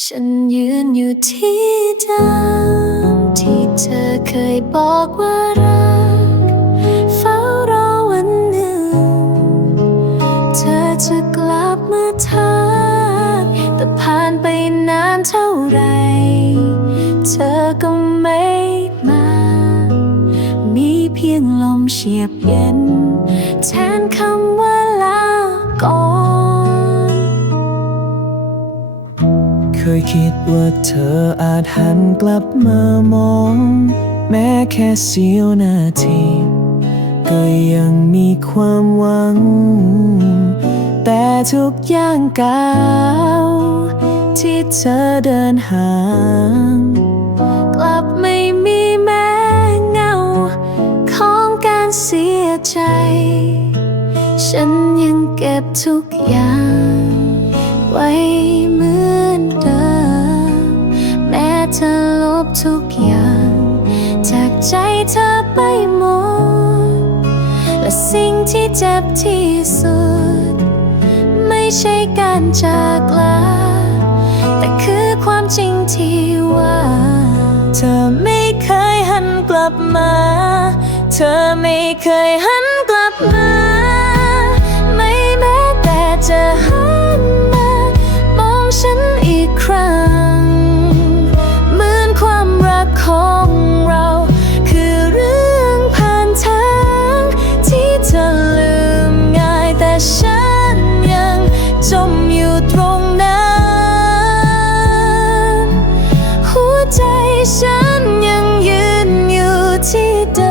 ฉันยืนอยู่ที่เดิมที่เธอเคยบอกว่ารัก เฝ้ารอวันหนึ่ง เธอจะกลับมาทักแต่ผ่านไปนานเท่าไหรเธอก็ไม่มา มีเพียงลมเฉียบเย็นแทนคำ เคยคิดว่าเธออาจหันกลับมามอง แม้แค่เสี้ยวนาที ก็ยังมีความหวัง แต่ทุกอย่างก้าวที่เธอเดินห่างกลับไม่มีแม้เงา ของการเสียใจ ฉันยังเก็บทุกอย่างไว้เมื ทุกอย่าง จากใจเธอไปหมด และสิ่งที่เจ็บที่สุด ไม่ใช่การจากลา แต่คือความจริงที่ว่า เธอไม่เคยหันกลับมา เธอไม่เคยหันกลับมา ที่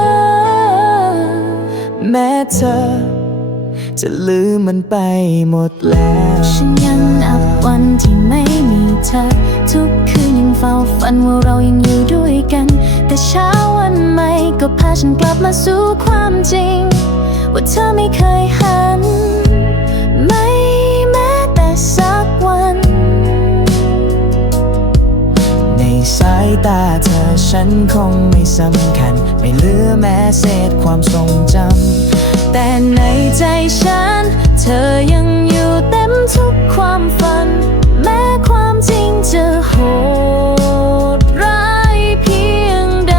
เดิมแม้เธอ จะลืมมันไปหมดแล้ว ฉันยังนับวันที่ไม่มีเธอ ทุกคืนยังเฝ้าฝันว่าเรายังอยู่ด้วยกัน แต่เช้าวันใหม่ก็พาฉันกลับมาสู่ความจริง ว่าเธอไม่เคยหันไม่ สายตาเธอฉันคงไม่สำคัญ ไม่เหลือแม้เศษความทรงจำ แต่ในใจฉัน เธอยังอยู่เต็มทุกความฝัน แม้ความจริงจะโหดร้ายเพียงใด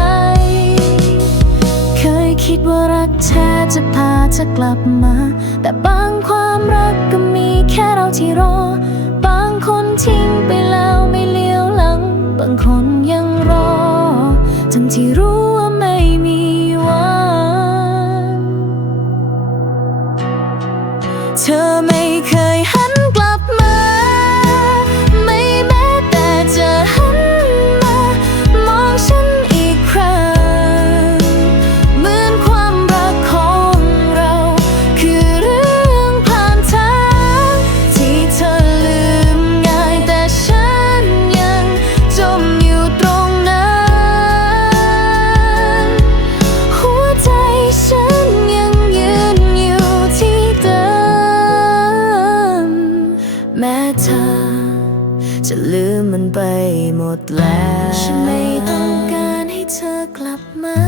เคยคิดว่ารักแท้จะพาเธอกลับมา แต่บางความรักก็มีแค่เราที่รอ บางคนทิ้งไปแล้วไม่เหลังบาง คนยังรอ ทั้งที่รู้ ม้เธอ จะลืมมันไปหมดแล้ว ฉันไม่ต้องการให้เธอกลับมา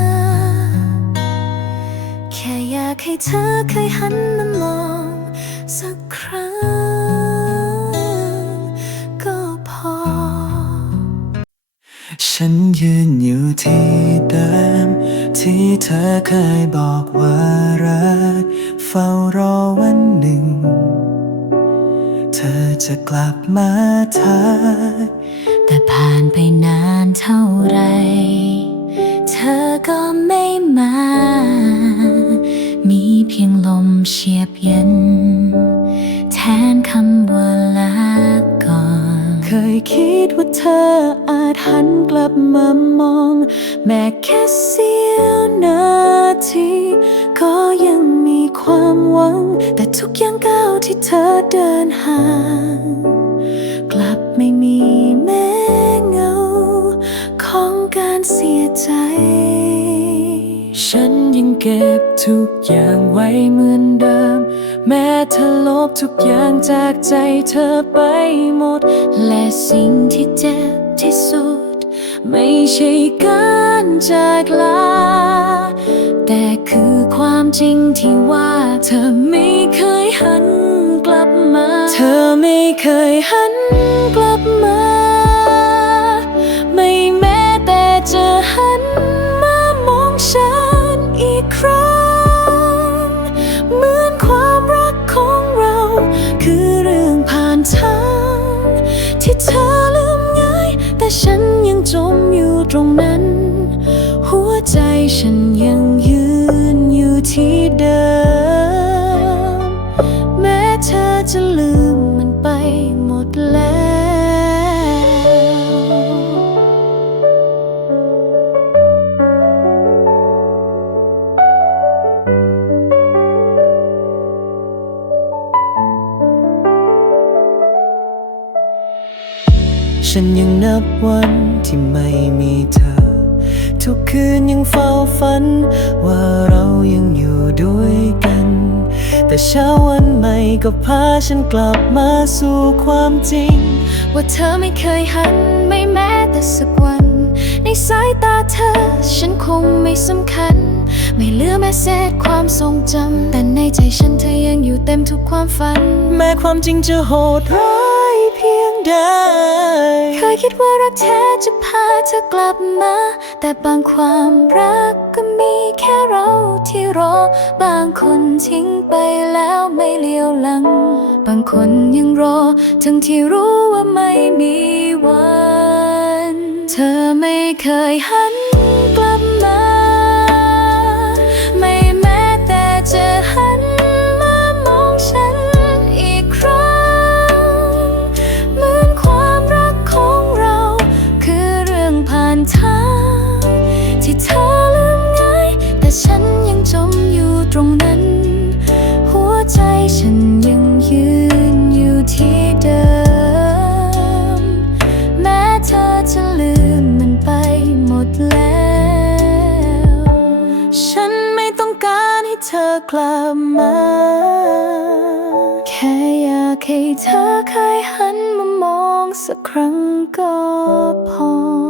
แค่อยากให้เธอเคยหันมามองสักครั้งก็พอ ฉันยืนอยู่ที่เดิม ที่เธอเคยบอกว่ารัก เฝ้ารอวันหนึ่ง จะกลับมาทักแต่ผ่านไปนานเท่าไร เธอก็ไม่มา มีเพียงลมเฉียบเย็น แทนคำว่าลาก่อน เคยคิดว่าเธออาจหันกลับมามอง แม้แค่เสี้ยวนาที ก็ยังมีความหวัง แต่ทุกอย่างก้าว ที่เธอเดินห่าง กลับไม่มีแม้เงา ของการเสียใจ ฉันยังเก็บทุกอย่างไว้เหมือนเดิม แม้เธอลบทุกอย่างจากใจเธอไปหมด และสิ่งที่เจ็บที่สุด ไม่ใช่การจากลา แต่คือความจริงที่ว่าเธอไม่เคยหัน เธอไม่เคยหันกลับมา ไม่แม้แต่จะหันมามองฉันอีกครั้ง เหมือนความรักของเรา คือเรื่องผ่านทาง ที่เธอลืมง่าย แต่ฉันยังจมอยู่ตรงนั้น หัวใจฉันยังยืนอยู่ที่เดิม ฉันยังนับวันที่ไม่มีเธอ ทุกคืนยังเฝ้าฝัน ว่าเรายังอยู่ด้วยกัน แต่เช้าวันใหม่ก็พาฉันกลับมาสู่ความจริง ว่าเธอไม่เคยหันไม่แม้แต่สักวัน ในสายตาเธอ ฉันคงไม่สำคัญ ไม่เหลือแม้เศษความทรงจำแต่ในใจฉันเธอยังอยู่เต็มทุกความฝัน แม้ความจริงจะโหดร้าย เพียงใดเคยคิดว่ารักแท้จะพาเธอกลับมา แต่บางความรักก็มีแค่เราที่รอบางคนทิ้งไปแล้วไม่เลี้ยวหลัง บางคนยังรอ ทั้งที่รู้ว่าไม่มีวัน เธอไม่เคยหัน กลับมา แค่อยากให้เธอเคยหันมามองสักครั้งก็พอ